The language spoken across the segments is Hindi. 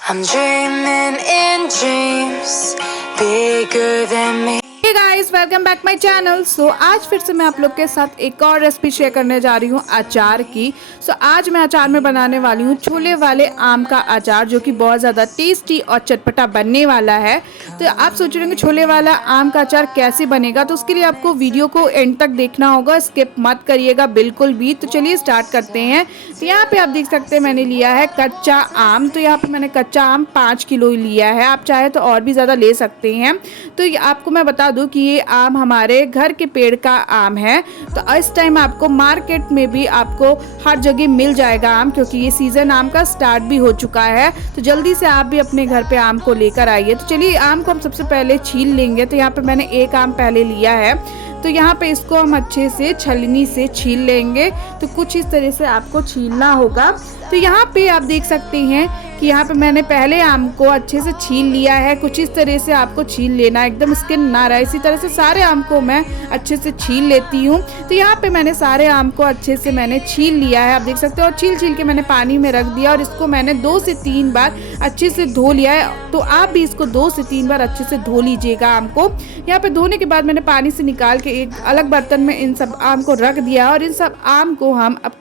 I'm dreaming in dreams bigger than me. Hey guys, welcome back my channel. So आज फिर से मैं आप लोग के साथ एक और रेसिपी शेयर करने जा रही हूँ अचार की। सो आज मैं अचार में बनाने वाली हूँ छोले वाले आम का अचार, जो कि बहुत ज़्यादा टेस्टी और चटपटा बनने वाला है। तो आप सोच रहे होंगे छोले वाला आम का अचार कैसे बनेगा, तो उसके लिए आपको वीडियो को एंड तक देखना होगा, स्किप मत करिएगा बिल्कुल भी। तो चलिए स्टार्ट करते हैं। तो यहाँ पे आप देख सकते हैं मैंने लिया है कच्चा आम। तो यहाँ पे मैंने कच्चा आम 5 किलो लिया है, आप चाहे तो और भी ज़्यादा ले सकते हैं। तो आपको मैं बता दूं कि ये आम हमारे घर के पेड़ का आम है। तो इस टाइम आपको मार्केट में भी आपको हर जगह मिल जाएगा आम, क्योंकि ये सीज़न आम का स्टार्ट भी हो चुका है। तो जल्दी से आप भी अपने घर पे आम को लेकर आइए। तो चलिए आम को हम सबसे पहले छील लेंगे। तो यहाँ पे मैंने एक आम पहले लिया है, तो यहाँ पे इसको हम अच्छे से छलनी से छील लेंगे। तो कुछ इस तरह से आपको छीलना होगा। तो यहाँ पे आप देख सकते हैं कि यहाँ पे मैंने पहले आम को अच्छे से छील लिया है। कुछ इस तरह से आपको छील लेना, एकदम स्किन ना रहे। इसी तरह से सारे आम को मैं अच्छे से छील लेती हूँ। तो यहाँ पे मैंने सारे आम को अच्छे से मैंने छील लिया है, आप देख सकते हो। और छील के मैंने पानी में रख दिया और इसको मैंने 2 से 3 बार अच्छे से धो लिया है। तो आप भी इसको 2 से 3 बार अच्छे से धो लीजिएगा आम को। यहाँ पे धोने के बाद मैंने पानी से निकाल के एक अलग बर्तन में इन सब आम को रख दिया और इन सब आम को हम अब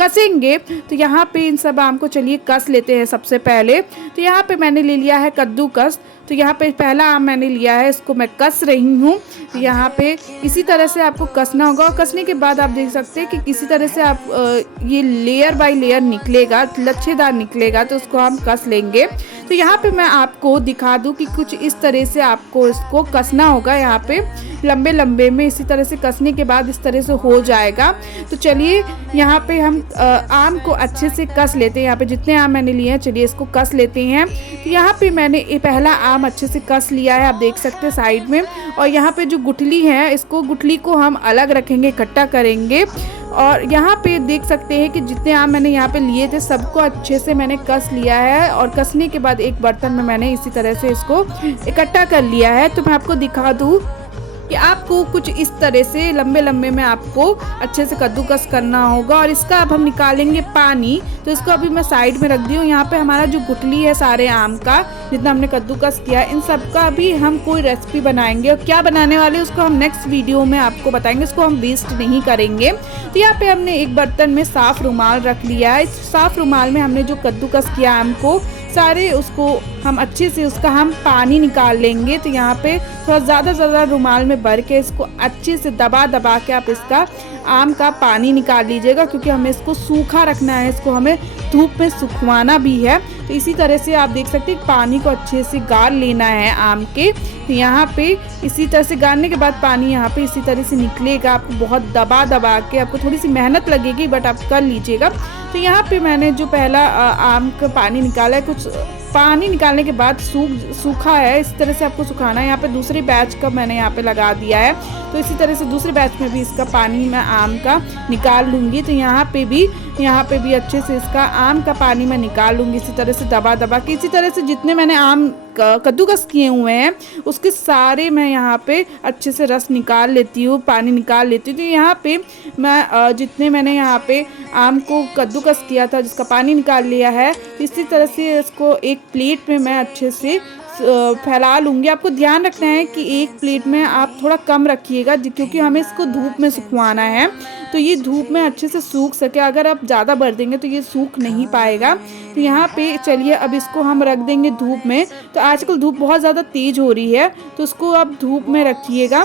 कसेंगे। तो यहाँ पे इन सब आम को चलिए कस लेते हैं सबसे पहले। तो यहाँ पे मैंने ले लिया है कद्दूकस। तो यहाँ पे पहला आम मैंने लिया है, इसको मैं कस रही हूँ। तो यहाँ पे इसी तरह से आपको कसना होगा। और कसने के बाद आप देख सकते हैं कि किसी तरह से आप ये लेयर बाय लेयर निकलेगा, लच्छेदार निकलेगा। तो उसको हम कस लेंगे। तो यहाँ पे मैं आपको दिखा दूँ कि कुछ इस तरह से आपको इसको कसना होगा। यहाँ पे लंबे लंबे में इसी तरह से कसने के बाद इस तरह से हो जाएगा। तो चलिए यहाँ पे हम आम को अच्छे से कस लेते हैं। यहाँ पे जितने आम मैंने लिए हैं, चलिए इसको कस लेते हैं। तो यहाँ पे मैंने ये पहला आम अच्छे से कस लिया है, आप देख सकते हैं साइड में। और यहाँ पे जो गुठली है, इसको गुठली को हम अलग रखेंगे, इकट्ठा करेंगे। और यहाँ पे देख सकते हैं कि जितने आम मैंने यहाँ पे लिए थे सबको अच्छे से मैंने कस लिया है। और कसने के बाद एक बर्तन में मैंने इसी तरह से इसको इकट्ठा कर लिया है। तो मैं आपको दिखा दूँ कि आपको कुछ इस तरह से लंबे लंबे में आपको अच्छे से कद्दूकस करना होगा। और इसका अब हम निकालेंगे पानी। तो इसको अभी मैं साइड में रख दी हूँ। यहाँ पे हमारा जो गुठली है सारे आम का, जितना हमने कद्दूकस किया, इन सब का भी हम कोई रेसिपी बनाएंगे। और क्या बनाने वाले उसको हम नेक्स्ट वीडियो में आपको बताएंगे, इसको हम वेस्ट नहीं करेंगे। तो यहाँ पे हमने एक बर्तन में साफ रुमाल रख लिया है। इस साफ रुमाल में हमने जो कद्दूकस किया आम को सारे, उसको हम अच्छे से उसका हम पानी निकाल लेंगे। तो यहाँ पे थोड़ा ज़्यादा रुमाल में भर के इसको अच्छे से दबा के आप इसका आम का पानी निकाल लीजिएगा, क्योंकि हमें इसको सूखा रखना है, इसको हमें धूप में सुखवाना भी है। तो इसी तरह से आप देख सकते हैं पानी को अच्छे से गार लेना है आम के। तो यहाँ पे इसी तरह से गारने के बाद पानी यहाँ पे इसी तरह से निकलेगा। आपको बहुत दबा के, आपको थोड़ी सी मेहनत लगेगी, बट आप कर लीजिएगा। तो यहाँ पे मैंने जो पहला आम का पानी निकाला है, कुछ पानी निकालने के बाद सूखा है, इस तरह से आपको सुखाना है। यहाँ पे दूसरे बैच का मैंने यहाँ पे लगा दिया है। तो इसी तरह से दूसरे बैच में भी इसका पानी मैं आम का निकाल लूँगी। तो यहाँ पे भी अच्छे से इसका आम का पानी मैं निकाल लूँगी, इसी तरह से दबा के। इसी तरह से जितने मैंने आम कद्दूकस किए हुए हैं उसके सारे मैं यहाँ पे अच्छे से रस निकाल लेती हूँ, पानी निकाल लेती हूँ। तो यहाँ पे मैं जितने मैंने यहाँ पे आम को कद्दूकस किया था, जिसका पानी निकाल लिया है, इसी तरह से इसको एक प्लेट में मैं अच्छे से फैला लूँगी। आपको ध्यान रखना है कि एक प्लेट में आप थोड़ा कम रखिएगा, क्योंकि हमें इसको धूप में सुखवाना है। तो ये धूप में अच्छे से सूख सके। अगर आप ज़्यादा भर देंगे तो ये सूख नहीं पाएगा। तो यहाँ पे चलिए अब इसको हम रख देंगे धूप में। तो आजकल धूप बहुत ज़्यादा तेज़ हो रही है, तो उसको आप धूप में रखिएगा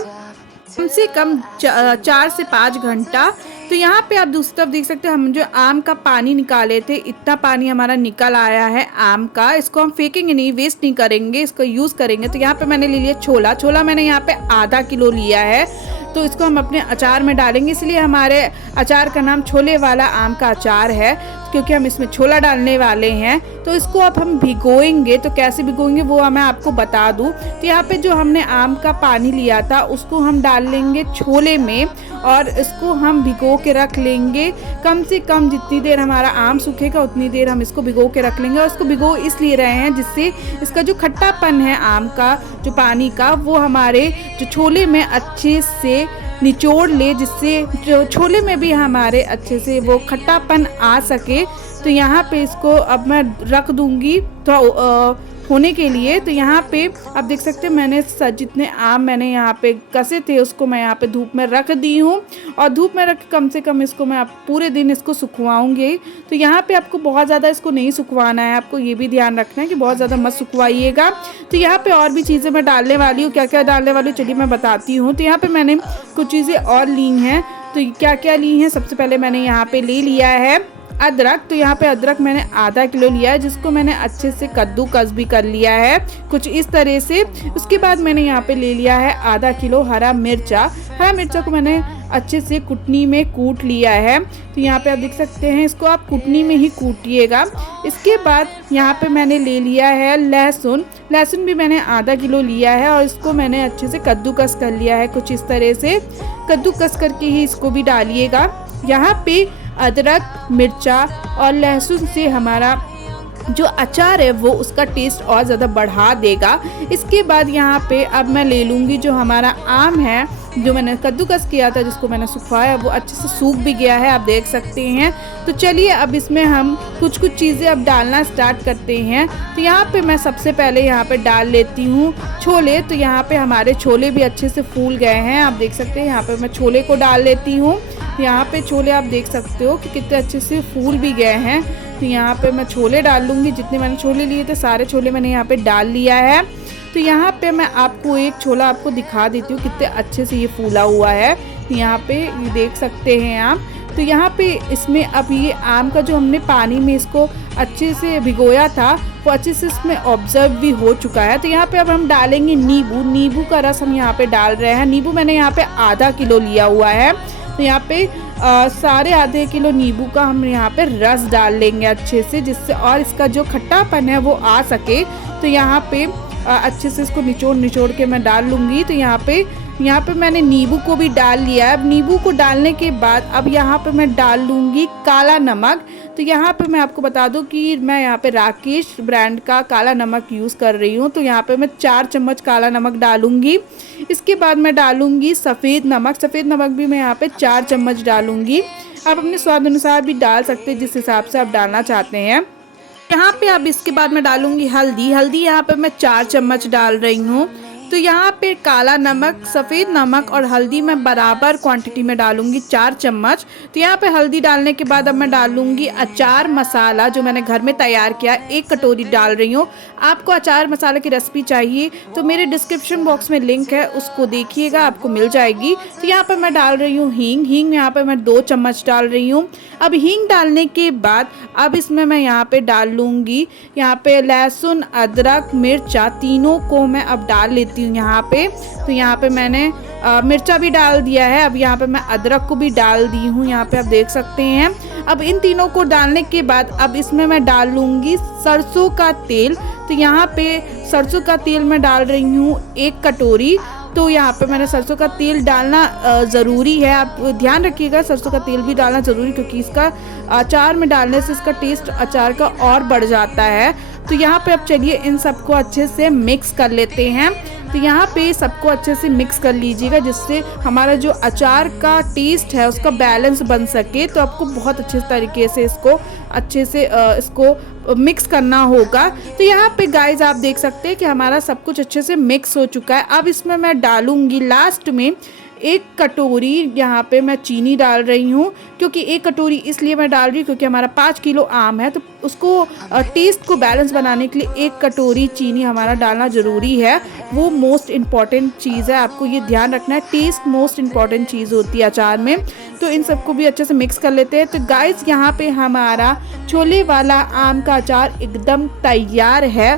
कम से कम 4 से 5 घंटा। तो यहाँ पे आप दूसरी तरफ देख सकते हैं हम जो आम का पानी निकाले थे, इतना पानी हमारा निकल आया है आम का। इसको हम फेंकेंगे नहीं, वेस्ट नहीं करेंगे, इसको यूज़ करेंगे। तो यहाँ पे मैंने ले लिया छोला मैंने यहाँ पे आधा किलो लिया है। तो इसको हम अपने अचार में डालेंगे, इसलिए हमारे अचार का नाम छोले वाला आम का अचार है, क्योंकि हम इसमें छोला डालने वाले हैं। तो इसको अब हम भिगोएंगे। तो कैसे भिगोएंगे वो मैं आपको बता दूं। तो यहाँ पे जो हमने आम का पानी लिया था उसको हम डाल लेंगे छोले में, और इसको हम भिगो के रख लेंगे। कम से कम जितनी देर हमारा आम सूखेगा उतनी देर हम इसको भिगो के रख लेंगे। और इसको भिगो इसलिए रहे हैं जिससे इसका जो खट्टापन है आम का, जो पानी का, वो हमारे जो छोले में अच्छे से निचोड़ ले, जिससे जो छोले में भी हमारे अच्छे से वो खट्टापन आ सके। तो यहाँ पे इसको अब मैं रख दूँगी तो होने के लिए। तो यहाँ पे आप देख सकते हैं मैंने जितने आम मैंने यहाँ पे कसे थे उसको मैं यहाँ पे धूप में रख दी हूँ, और धूप में रख कम से कम इसको मैं पूरे दिन इसको सुखवाऊँगी। तो यहाँ पे आपको बहुत ज़्यादा इसको नहीं सुखवाना है, आपको ये भी ध्यान रखना है कि बहुत ज़्यादा मत सुखवाइएगा। तो यहाँ पे और भी चीज़ें मैं डालने वाली हूँ, क्या क्या डालने वाली हूँ चलिए मैं बताती हूँ। तो यहाँ पर मैंने कुछ चीज़ें और ली हैं। तो क्या क्या ली हैं, सबसे पहले मैंने यहाँ पर ले लिया है अदरक। तो यहाँ पे अदरक मैंने आधा किलो लिया है, जिसको मैंने अच्छे से कद्दूकस भी कर लिया है कुछ इस तरह से। उसके बाद मैंने यहाँ पे ले लिया है आधा किलो हरा मिर्चा। हरा मिर्चा को मैंने अच्छे से कुटनी में कूट लिया है। तो यहाँ पे आप देख सकते हैं, इसको आप कुटनी में ही कूटिएगा। इसके बाद यहाँ पे मैंने ले लिया है लहसुन। लहसुन भी मैंने आधा किलो लिया है, और इसको मैंने अच्छे से कद्दूकस कर लिया है कुछ इस तरह से। कद्दूकस करके ही इसको भी डालिएगा। यहाँ पे अदरक, मिर्चा और लहसुन से हमारा जो अचार है वो उसका टेस्ट और ज़्यादा बढ़ा देगा। इसके बाद यहाँ पे अब मैं ले लूँगी जो हमारा आम है, जो मैंने कद्दूकस किया था, जिसको मैंने सुखाया, वो अच्छे से सूख भी गया है, आप देख सकते हैं। तो चलिए अब इसमें हम कुछ चीज़ें अब डालना स्टार्ट करते हैं। तो यहाँ पे मैं सबसे पहले यहाँ पे डाल लेती हूँ छोले। तो यहाँ पे हमारे छोले भी अच्छे से फूल गए हैं, आप देख सकते हैं। यहाँ पे मैं छोले को डाल लेती हूँ। यहाँ पे छोले आप देख सकते हो कि कितने अच्छे से फूल भी गए हैं। तो यहाँ पे मैं छोले डाल लूँगी, जितने मैंने छोले लिए थे सारे छोले मैंने यहाँ पे डाल लिया है। तो यहाँ पे मैं आपको एक छोला आपको दिखा देती हूँ कितने अच्छे से ये फूला हुआ है। तो यहाँ पे ये देख सकते हैं आप। तो यहाँ पे इसमें अब ये आम का जो हमने पानी में इसको अच्छे से भिगोया था वो अच्छे से इसमें ऑब्जर्व भी हो चुका है। तो यहाँ पे अब हम डालेंगे नींबू। नींबू का रस हम यहाँ पे डाल रहे हैं। नींबू मैंने यहाँ पे आधा किलो लिया हुआ है। तो यहाँ पे सारे आधे किलो नींबू का हम यहाँ पे रस डाल लेंगे अच्छे से, जिससे और इसका जो खट्टापन है वो आ सके। तो यहाँ पे अच्छे से इसको निचोड़ के मैं डाल लूँगी। तो यहाँ पे मैंने नींबू को भी डाल लिया है। अब नींबू को डालने के बाद अब यहाँ पे मैं डाल लूँगी काला नमक। तो यहाँ पे मैं आपको बता दूँ कि मैं यहाँ पे राकेश ब्रांड का काला नमक यूज़ कर रही हूँ। तो यहाँ पे मैं 4 चम्मच काला नमक डालूँगी। इसके बाद मैं डालूँगी सफ़ेद नमक। सफ़ेद नमक भी मैं यहाँ पे 4 चम्मच डालूँगी। आप अपने स्वाद अनुसार भी डाल सकते हैं, जिस हिसाब से आप डालना चाहते हैं। यहाँ पे अब इसके बाद मैं डालूँगी हल्दी। हल्दी यहाँ पे मैं 4 चम्मच डाल रही हूँ। तो यहाँ पे काला नमक, सफ़ेद नमक और हल्दी मैं बराबर क्वांटिटी में डालूंगी 4 चम्मच। तो यहाँ पे हल्दी डालने के बाद अब मैं डालूंगी अचार मसाला, जो मैंने घर में तैयार किया, 1 कटोरी डाल रही हूँ। आपको अचार मसाला की रेसिपी चाहिए तो मेरे डिस्क्रिप्शन बॉक्स में लिंक है, उसको देखिएगा, आपको मिल जाएगी। तो यहाँ पर मैं डाल रही हूँ हींग। हींग यहाँ पर मैं 2 चम्मच डाल रही हूँ। अब हींग डालने के बाद अब इसमें मैं यहाँ पे डाल लूँगी यहाँ पे लहसुन, अदरक, मिर्चा तीनों को मैं अब डाल लेती हूँ यहाँ पे। तो यहाँ पे मैंने मिर्चा भी डाल दिया है। अब यहाँ पे मैं अदरक को भी डाल दी हूँ, यहाँ पे आप देख सकते हैं। अब इन तीनों को डालने के बाद अब इसमें मैं डाल लूँगी सरसों का तेल। तो यहाँ पे सरसों का तेल मैं डाल रही हूँ 1 कटोरी। तो यहाँ पे मैंने सरसों का तेल डालना ज़रूरी है, आप ध्यान रखिएगा सरसों का तेल भी डालना ज़रूरी, क्योंकि इसका अचार में डालने से इसका टेस्ट अचार का और बढ़ जाता है। तो यहाँ पे अब चलिए इन सबको अच्छे से मिक्स कर लेते हैं। तो यहाँ पे सबको अच्छे से मिक्स कर लीजिएगा, जिससे हमारा जो अचार का टेस्ट है उसका बैलेंस बन सके। तो आपको बहुत अच्छे तरीके से इसको अच्छे से इसको मिक्स करना होगा। तो यहाँ पे गाइस आप देख सकते हैं कि हमारा सब कुछ अच्छे से मिक्स हो चुका है। अब इसमें मैं डालूंगी लास्ट में 1 कटोरी यहाँ पे मैं चीनी डाल रही हूँ, क्योंकि 1 कटोरी इसलिए मैं डाल रही हूँ क्योंकि हमारा 5 किलो आम है, तो उसको टेस्ट को बैलेंस बनाने के लिए 1 कटोरी चीनी हमारा डालना ज़रूरी है। वो मोस्ट इम्पॉर्टेंट चीज़ है, आपको ये ध्यान रखना है। टेस्ट मोस्ट इम्पॉर्टेंट चीज़ होती है अचार में। तो इन सबको भी अच्छे से मिक्स कर लेते हैं। तो गाइस यहाँ पे हमारा छोले वाला आम का अचार एकदम तैयार है,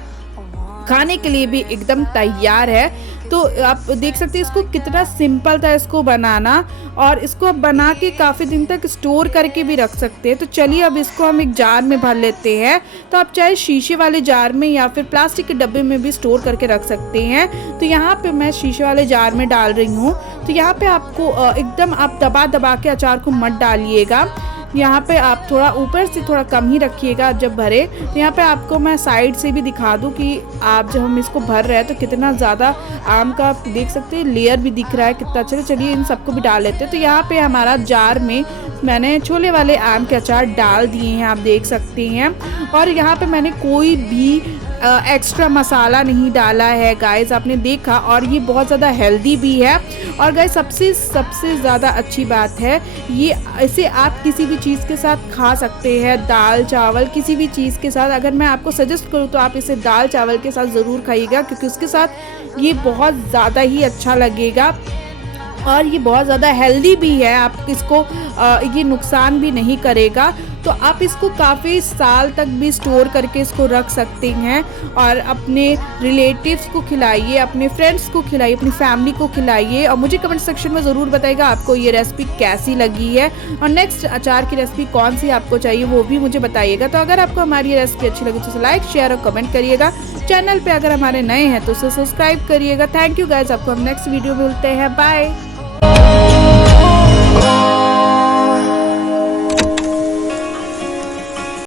खाने के लिए भी एकदम तैयार है। तो आप देख सकते हैं इसको कितना सिंपल था इसको बनाना, और इसको आप बना के काफ़ी दिन तक स्टोर करके भी रख सकते हैं। तो चलिए अब इसको हम एक जार में भर लेते हैं। तो आप चाहे शीशे वाले जार में या फिर प्लास्टिक के डब्बे में भी स्टोर करके रख सकते हैं। तो यहाँ पे मैं शीशे वाले जार में डाल रही हूँ। तो यहाँ पे आपको एकदम आप दबा दबा के अचार को मत डालिएगा। यहाँ पे आप थोड़ा ऊपर से थोड़ा कम ही रखिएगा जब भरे। तो यहाँ पे आपको मैं साइड से भी दिखा दूँ कि आप जब हम इसको भर रहे हैं तो कितना ज़्यादा आम का आप देख सकते हैं, लेयर भी दिख रहा है कितना अच्छा। चलिए इन सबको भी डाल लेते हैं। तो यहाँ पे हमारा जार में मैंने छोले वाले आम के अचार डाल दिए हैं, आप देख सकते हैं। और यहाँ पे मैंने कोई भी एक्स्ट्रा मसाला नहीं डाला है गाइस, आपने देखा। और ये बहुत ज़्यादा हेल्दी भी है। और गाइस सबसे ज़्यादा अच्छी बात है, ये इसे आप किसी भी चीज़ के साथ खा सकते हैं, दाल चावल किसी भी चीज़ के साथ। अगर मैं आपको सजेस्ट करूँ तो आप इसे दाल चावल के साथ ज़रूर खाइएगा, क्योंकि उसके साथ ये बहुत ज़्यादा ही अच्छा लगेगा। और ये बहुत ज़्यादा हेल्दी भी है, आप इसको ये नुकसान भी नहीं करेगा। तो आप इसको काफ़ी साल तक भी स्टोर करके इसको रख सकते हैं और अपने रिलेटिव्स को खिलाइए, अपने फ्रेंड्स को खिलाइए, अपनी फैमिली को खिलाइए। और मुझे कमेंट सेक्शन में ज़रूर बताइएगा आपको ये रेसिपी कैसी लगी है और नेक्स्ट अचार की रेसिपी कौन सी आपको चाहिए वो भी मुझे बताइएगा। तो अगर आपको हमारी ये रेसिपी अच्छी लगी तो उसे लाइक शेयर और कमेंट करिएगा। चैनल पर अगर हमारे नए हैं तो उसे सब्सक्राइब करिएगा। थैंक यू गाइज, आपको हम नेक्स्ट वीडियो में मिलते हैं। बाय।